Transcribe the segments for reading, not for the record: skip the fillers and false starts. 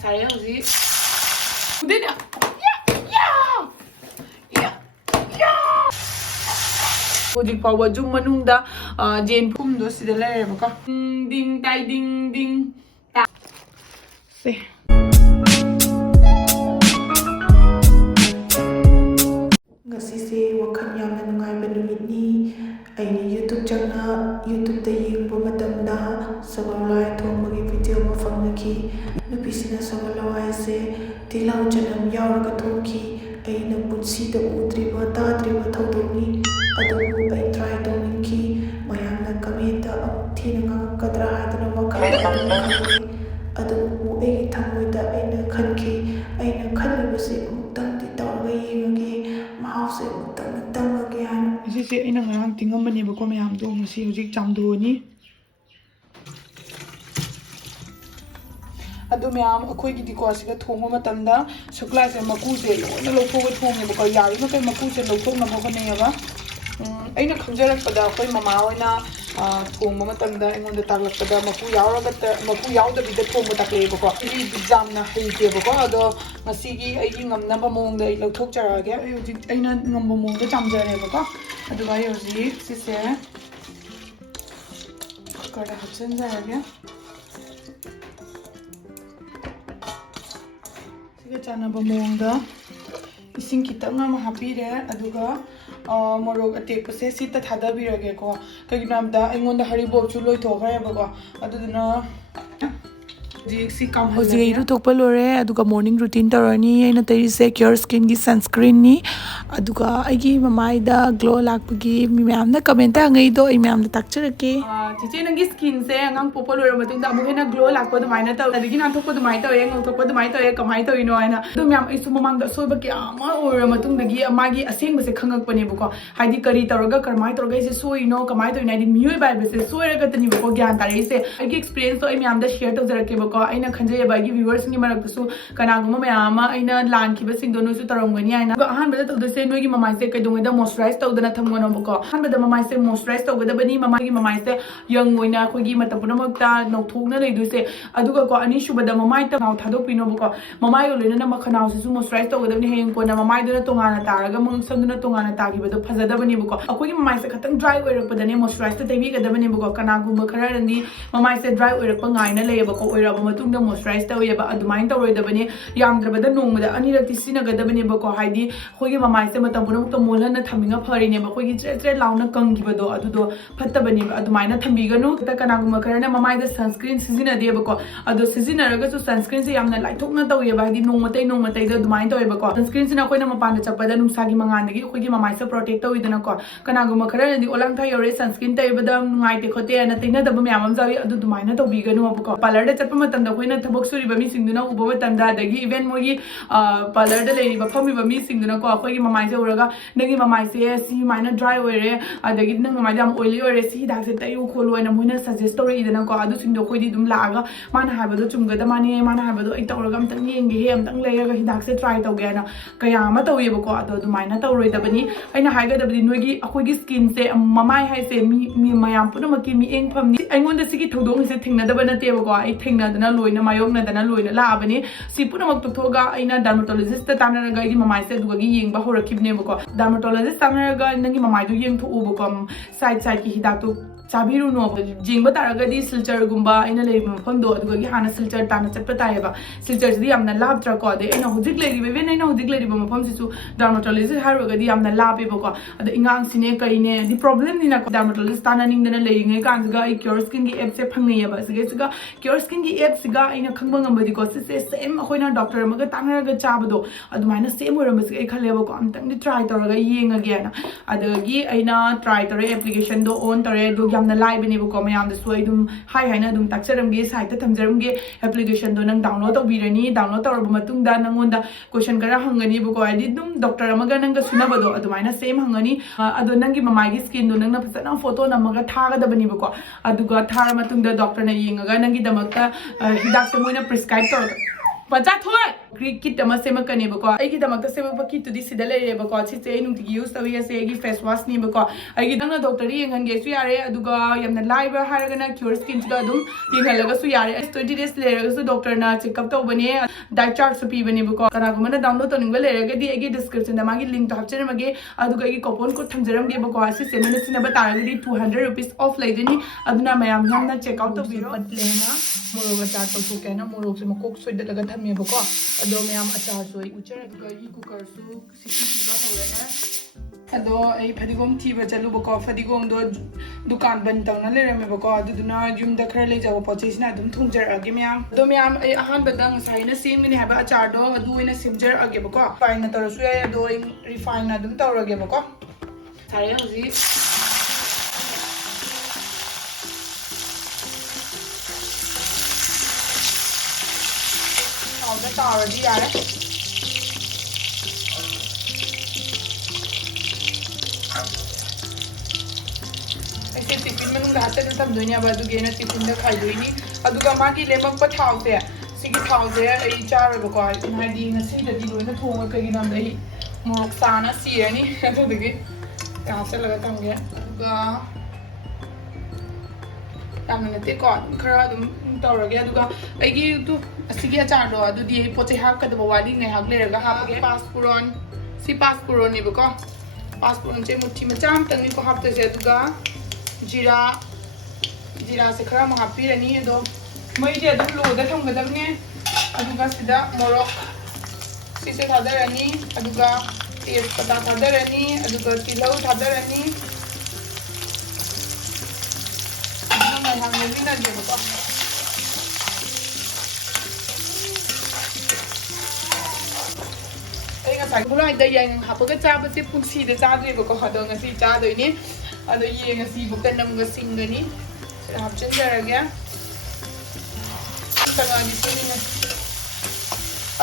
잘해요, 지. 근데 야! Hoje pau aju manungda jen pum do sida lere baka ding tai ding ta se ngasi wakhan yamna nungai ba numitni aini YouTube channel YouTube da yengbo matamda sangolhawai thongba video ma fangnaki nupisina sangolhawai se tilhw chanm yauraga thongki aina punsi da udriba tadriba thodoni adubu ai try tongki mayamna kameta thina kadra hadana wakhan adubu ai thammoida aina khanki aina khalibase mutangti tawga yengage mahause mutang yan sise ina ngarang tingambani ba ko mayam do masi hojik chamdoni adu mayam akhoi gi diko asiga thongba matamda supply se maku se loina lokhoga thonge ba ko yari ma kai maku se lokhok na ba ne ba aina khamjarak pada akhoi mama hoina thongba matamda engonda taglakpada maku yauraga maku yauda bida thongba takle ba ko ri exam na heite ba ko ado masigi aigi ngamna ba mongda ai lokhok charage ai hojik aina ngamba mongda chamjare ba ko adu bai hojik sise kada hapsen jarage chanaba mongda ising kitang na mahapire aduga morog atek se sita thadabirage ko kaginamda aingonda haribo chu loi thokare ba ko aduduna Hoje iru tokpa lore aduga morning routine tarani aina tarise Cureskin gi sunscreen ni aduga aigi mamai da glow lakpagi mi myam na comment ta ngai do ai myam da takcharake chiche nangi skin se angang popo lore matung da amu hena glow lakpa du maina ta adigi na thokpa du mai ta eng thokpa du mai ta e kamai ta ino aina du myam isu mamang da soiba ki ama ora matung dagi amagi aseng base khangak pane buko haidi kari taraga karmai taraga se soino kamai to ina di mioi bai base soiraga tani buko gyan tare se aigi experience to ai myam da share to jarake ko aina khanje ba gi viewers ngi marak su kanaguma mayama aina lan ki ba sing do no su tarongani aina ahan ba ta se noi gi mamai se kai dong da moisturize to da na thamgono ko ahan ba da mamai se moisturize to da bani mamai gi mamai se young oina khoi gi mata puna makta no thok na lei du se aduga ko ani shu ba da mamai ta naw thado pino ko mamai yo lena na makhanaw su moisturize to da ni heng ko na mamai du na tongana taraga mung sang du na tongana ta gi ba do phajada bani ko akoi gi mamai se khatang dry oirak pa da ne moisturize to tebi ga da bani ko kanaguma khara randi mamai se dry oirak pa ngai na lei ba ko oira matung da moisturize tawye ba adumain tawroidabani yamdrabada nongmada anirakti sinagadabani ba ko haidi khogi mamai se matam punam to molhana thaminga pharine ba khogi tre launa kangibado adudo phattabani ba adumaina thambiganu ta kanaguma kharana mamai da sunscreen sizina de ba ko adu sizina raga su sunscreen se yamna laithokna tawye ba haidi nongmatai da adumain tawye ba ko sunscreen sina koina mapan da chapada nungsagi mangandagi khogi mamai se protect tawidana ko kanaguma kharana di olang tha yore sunscreen tayibada nungai te khote ana teina da ba myamam jawi adu dumaina tawbiganu ba ko parlor da chappa matam da khoina thabok suri ba mi singduna uba matamda dagi event mogi parlor da lei ba phami ba mi singduna ko akhoi gi mamai se uraga nagi mamai se si maina dry oire adagi nang mamai jam oily oire si dak se tayu kholo ina moina suggest tori idana ko adu singdo khoi di dum laaga mana habado chumga da mani mana habado ai tawraga am tang yenge he am tang leiga hidak se try tawge na kaya ma tawi ba ko adu dumaina tawroi da bani aina haiga da bani noigi akhoi gi skin se mamai hai se mi mayam puna maki mi eng pham ni aingon da sigi thodong se thingna da bana te ba ko ai thingna dana loina mayong na dana loina laabani si puna mak thoga aina dermatologist ta tanaraga gi mamai se duga gi yengba horakibne ba ko dermatologist tanaraga nangi mamai du yeng thu ba ko side ki hidak tu chabiru no jingba taraga di silchar gumba aina lei mafam do aduga gi hana silchar tana chatpa taiba silchar di amna lab tra ko de aina hojik lei ri be aina hojik lei ri mafam si su dermatologist haruga di amna lab ba ko adu ingang sine kai ne di problem ni na dermatologist tana ning dana lei ngai kan ga I Cureskin gi app se phangnei ba siga Cureskin gi app siga aina khangba ngam ba di ko se same akoina doctor ma ga tanaraga chabado adumaina same oram se ai khale ba ko amtang di try taraga yenga ge na adagi aina try tare application do on tare do yamna live ne ko mayam da soi dum hai hai na dum takcharam ge site ta thamjaram ge application do nang download tawbirani download tawrab matung da nangon da question kara hangani bu ko adi dum doctor amaga nang ga sunaba do adumaina same hangani adu nangi mamai gi skin do nang na phasana photo namaga thaga da bani bu ko aduga thara matung da doctor na yenga ga nangi damakta hidak se moina prescribe tor Baca thoi Greek kit ama semakani bako ai gi damak ta semak kit to di sida lere bako chi che nung ti use tawi ase gi face wash ni bako ai gi dang na doctor ri ngan ge su yare aduga yamna live haraga na Cureskin da dum yinghalaga su yare 20 days lere su doctor na check up to bane diet chart su pi bane bako kana ko mana download to ningba lere ga di ai gi description da magi link to hapchene mage aduga gi coupon code thamjaram ge bako ase se mana sina ba tara gi 200 rupees off laidini aduna mayam yamna check out to biro patlena moro ba chart to ke na moro se makok soi da laga thamye bako ado mayam achar soi uchar aduga i cooker su sisi ba hore ado ai phadigom thiba chalu bako phadigom do dukan ban tawna lere me bako aduna yum da khar le jaw poche sina adum thungjar age mayam do mayam ai ahan badang sai na sim ni haba achar do adu ina simjar age bako fine na tar su ya do refine na adum tawrage bako thare hoji da taradi yare ऐसे tiffin में नुंगा हाते तब दुनिया बादू गेना tiffin दा खाई दोइनी अदुगा मागी lemak प थाव से सिगी थाव से आई चार बको हादी ngasi ददी लोइना थोंगा कगी नाम दई मोरक साना सिरनी अदुगी कासे लगा तंगे अदुगा tamna nate ko khara dum tawrage aduga aigi tu asigi achar do adudi poche hap ka do wali ne hak le raga hap ge paspuron si paspuron ni bako paspuron che muthi macham tang ni ko hap te se aduga jira se khara ma hap pi rani do mai je adum lo da thong gadam ne aduga sida morok si se thadarani aduga tes pata thadarani aduga tilhw thadarani hang ni na je bako ai nga sai bulai da yang hapaga cha ba se punsi da cha dri bako hado nga si cha doi ni ado ye nga si bu kanam ga singani hap chen jara ga tanga di sini na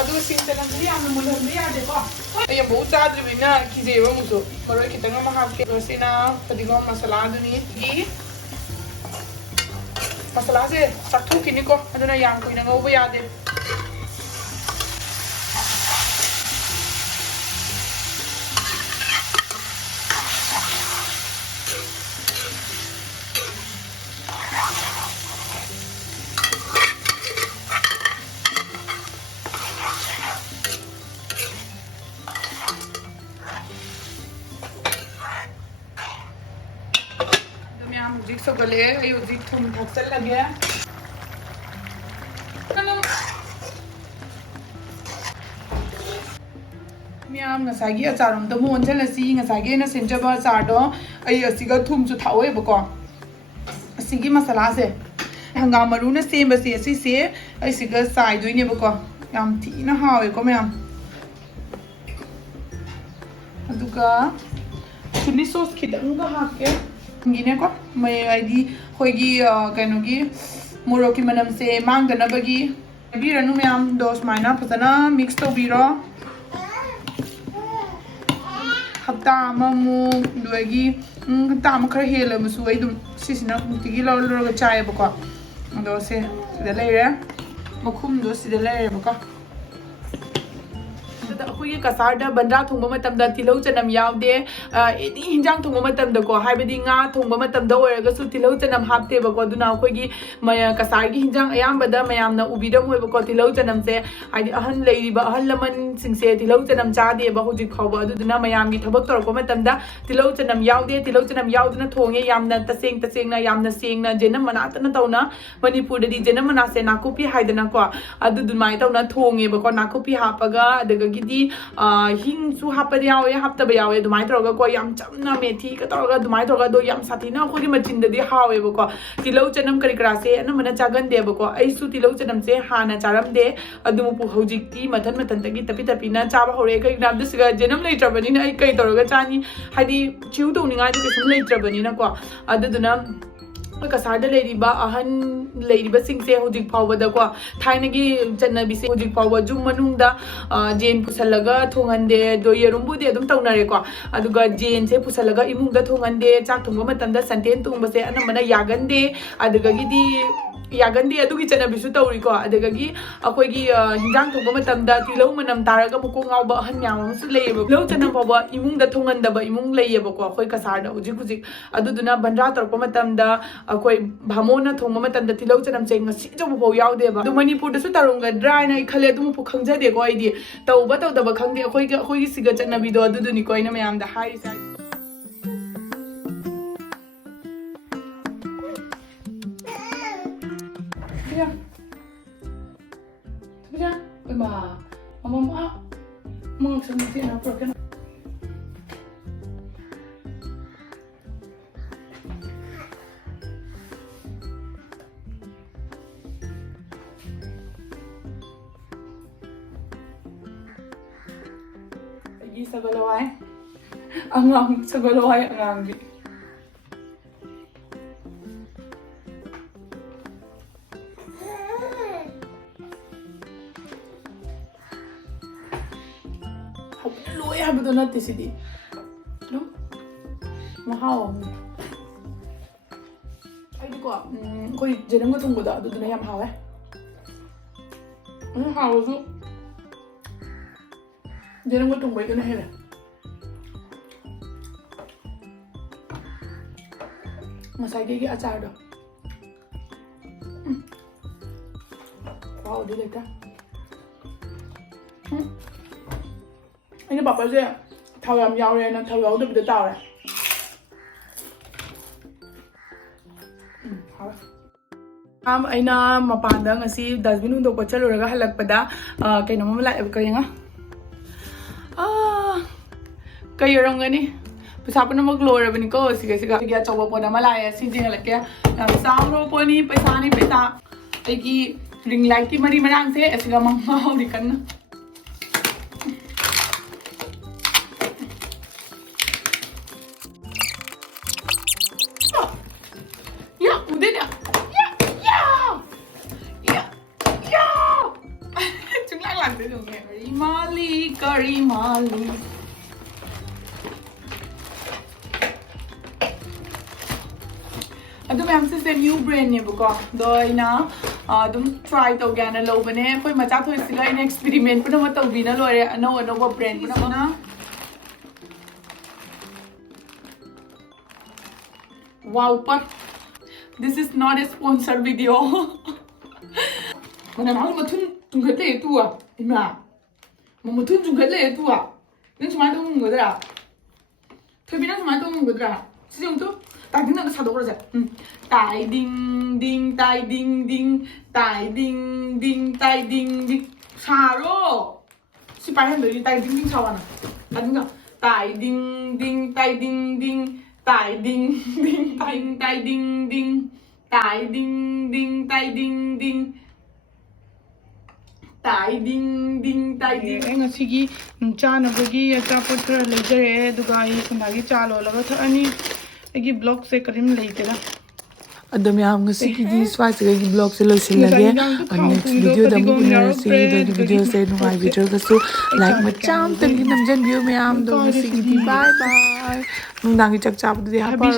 ado sing tanga ni am mu lam ya de ko ai bo cha dri na ki je ba mu so maroi ki tanga ma hap ke sina padigom masala duni gi masala se sakhu kini ko aduna yang ko ina ngoba yade Zik so gale ayo zik thum thak chal lage miam na sagi acharam to mon chal si nga sagi na senja ba char do ai asiga thum chu thawai bako asigi masala se hangam maru na sem ba se asi se ai siga sai doi ne bako yam thi na hawe ko miam aduga chili sauce khidang ga ha ke gine ko mai ID hoigi kainogi moroki manam se mangdana bagi biranu myam dos maina patana mix to biro hapta mamu duagi tam khar hela musu ai dum sisina tigi lo ga chai bako do se sida leire makhum do sida leire bako अखोई कसार दा बंद्रा थोंबा मतम दा तिलौ चनम यावदे any हिंजांग थोंबा मतम दा को हाइबदी nga थोंबा मतम दा ओरगा सु तिलौ चनम हापते बको दुना अखोई मय कसार की हिंजांग अयाम बदा मयाम ना उबिदम होय बको तिलौ चनम से हाइदी अहन लेरिबा अहन लमन सिंगसे तिलौ चनम चादे बा हुजि खौबा दुना मयाम की थबक तोरको मतम दा तिलौ चनम यावदना थोंगे यामना तसेंग ना यामना सेंग ना जेनम मनात ना तौना मणिपुर दी जेनम मना से नाकुपी हाइदना को अदु दुमाय तौना थोंगे बको नाकुपी हापगा अदगा दी हिंग सु हापद यावे हापतब यावे दुमाय तोरगा को याम चमना मेथी का तोरगा दुमाय तोरगा दो याम साथीना खोदी मचिन दे हावे बको तिलौ चनम करी करा से न मन चागन दे बको आइसु तिलौ चनम से हाना चारम दे अदुमु पु हौजिक्ती मथन तगी तपी ना चाबा होरे कई नाम दसगा जनम लेत्रबनी ना कई तोरगा चानी हादी चिउ तोनिंगा दे सुन लेत्रबनी ना को अदुना ꯑꯩꯈꯣꯏ ꯀꯁꯥꯔꯗ ꯂꯩꯔꯤꯕ ꯑꯍꯟ ꯂꯩꯔꯤꯕꯁꯤꯡꯁꯦ ꯍꯧꯖꯤꯛ ꯐꯥꯎꯕꯗꯀꯣ ꯊꯥꯏꯅꯒꯤ ꯆꯠꯅꯕꯤꯁꯦ ꯍꯧꯖꯤꯛ ꯐꯥꯎꯕ ꯌꯨꯝ ꯃꯅꯨꯡꯗ ꯖꯦꯟ ꯄꯨꯁꯜꯂꯒ ꯊꯣꯡꯍꯟꯗꯦ ꯑꯗꯣ ꯌꯦꯔꯨꯝꯕꯨꯗꯤ ꯑꯗꯨꯝ ꯇꯧꯅꯔꯦꯀꯣ ꯑꯗꯨꯒ ꯖꯦꯟꯁꯦ ꯄꯨꯁꯜꯂꯒ ꯏꯃꯨꯡꯗ ꯊꯣꯡꯍꯟꯗꯦ ꯆꯥꯛ ꯊꯣꯡꯕ ꯃꯇꯝꯗ ꯁꯟꯇꯦꯟ ꯊꯣꯡꯕꯁꯦ ꯑꯅꯝꯕꯅ ꯌꯥꯒꯟꯗꯦ ꯑꯗꯨꯗꯒꯤꯗꯤ ꯌꯥꯒꯟꯗꯦ ꯑꯗꯨꯒꯤ ꯆꯠꯅꯕꯤꯁꯨ ꯇꯧꯔꯤꯀꯣ ꯑꯗꯨꯗꯒꯤ ꯑꯩꯈꯣꯏꯒꯤ ꯍꯤꯟꯖꯥꯡ ꯊꯣꯡꯕ ꯃꯇꯝꯗ ꯇꯤꯜꯍꯧ ꯃꯅꯝ ꯇꯥꯔꯒ ꯃꯀꯣꯛ ꯉꯥꯎꯕ ꯑꯍꯟ ꯃꯌꯥꯝ ꯑꯃꯁꯨ ꯂꯩꯌꯦꯕ ꯇꯤꯜꯍꯧ ꯆꯅꯝ ꯐꯥꯎꯕ ꯏꯃꯨꯡꯗ ꯊꯣꯡꯍꯟꯗꯕ ꯏꯃꯨꯡ ꯂꯩꯌꯦꯕꯀꯣ ꯑꯩꯈꯣꯏ ꯀꯁꯥꯔꯗ ꯍꯧꯖꯤꯛ ꯑꯗꯨꯗꯨꯅ ꯕꯟꯗ꯭ꯔꯥ ꯇꯧꯔꯛꯄ ꯃꯇꯝꯗ ꯑꯩꯈꯣꯏ ꯚꯥꯃꯣꯟꯅ ꯊꯣꯡꯕ ꯃꯇꯝꯗ ꯇꯤꯜꯍꯧ ꯆꯅꯝꯁꯦ ꯉꯁꯤ ꯆꯧꯕꯐꯥꯎ ꯌꯥꯎꯗꯦꯕ ꯑꯗꯨ ꯃꯅꯤꯄꯨꯔꯗꯁꯨ ꯇꯧꯔꯝꯒꯗ꯭ꯔꯥ ꯍꯥꯏꯅ ꯑꯩ ꯈꯜꯂꯦ ꯑꯗꯨꯃꯛꯄꯨ ꯈꯪꯖꯗꯦꯀꯣ ꯑꯩꯗꯤ ꯇꯧꯕ ꯇꯧꯗꯕ ꯈꯪꯗꯦ ꯑꯩꯈꯣꯏꯒꯤ ꯁꯤꯒ ꯆꯠꯅꯕꯤꯗꯣ ꯑꯗꯨꯗꯨꯅꯤꯀꯣ ꯑꯩꯅ ꯃꯌꯥꯝꯗ ꯍꯥꯏꯔꯤꯁꯦ Sangolhawai angang sangolhawai angang bi loy habdo natte sidi no mahao ai ko koi jeram ko thongboda aduduna yam hawe hawo jeram ko thongbai kana hele masai achar do wow di leka aina papa je thau yam yaw re na thau yaw de taw re aina mapanda ngasi dustbin hundok chaluraga halakpada kainoma la kayenga kayorongani पैसा अपन मग लोरबनी को सिगा गया चौबा पोना मलाया सिजे हलके सामरो pony पैसा नहीं पैसा एगी ring light की मरी मरांग से एसिगा मंगा होरी करना या उदे ना या चुंगला लागते होंगे करी माली अदु मैम से न्यू ब्रांड ने बको दो इना अदुम ट्राई तो गाना लोबने कोई मचा थोइ सिगा इन एक्सपेरिमेंट पुना म तौबिना लोरे अनो ब्रांड पुना ना वाओ पर this is not a sponsored video मना माल मथुन तुंगते तुआ इमा मथुन तुंगले तुआ nin sumai to mungodra thobina sumai to mungodra sijung to tai ding na sado kora tai ding ding tai ding ding tai ding ding tai ding ding saro si pai han doi tai ding ding sawana adinga tai ding ding tai ding ding tai ding ding tai ding ding tai ding ding tai ding ding tai ding ding tai ding ai ngasi gi chana bagi achapot khara lejare duga ai sundagi chalo laga thani agi blog se karim leitera adam yam ngasi gi di swai se gi blog se losin lage next video da mu ne se the video se no ai video ga so like ma cham tan gi nam jan view me am do ngasi gi bye bye nung dangi chak chap de ha par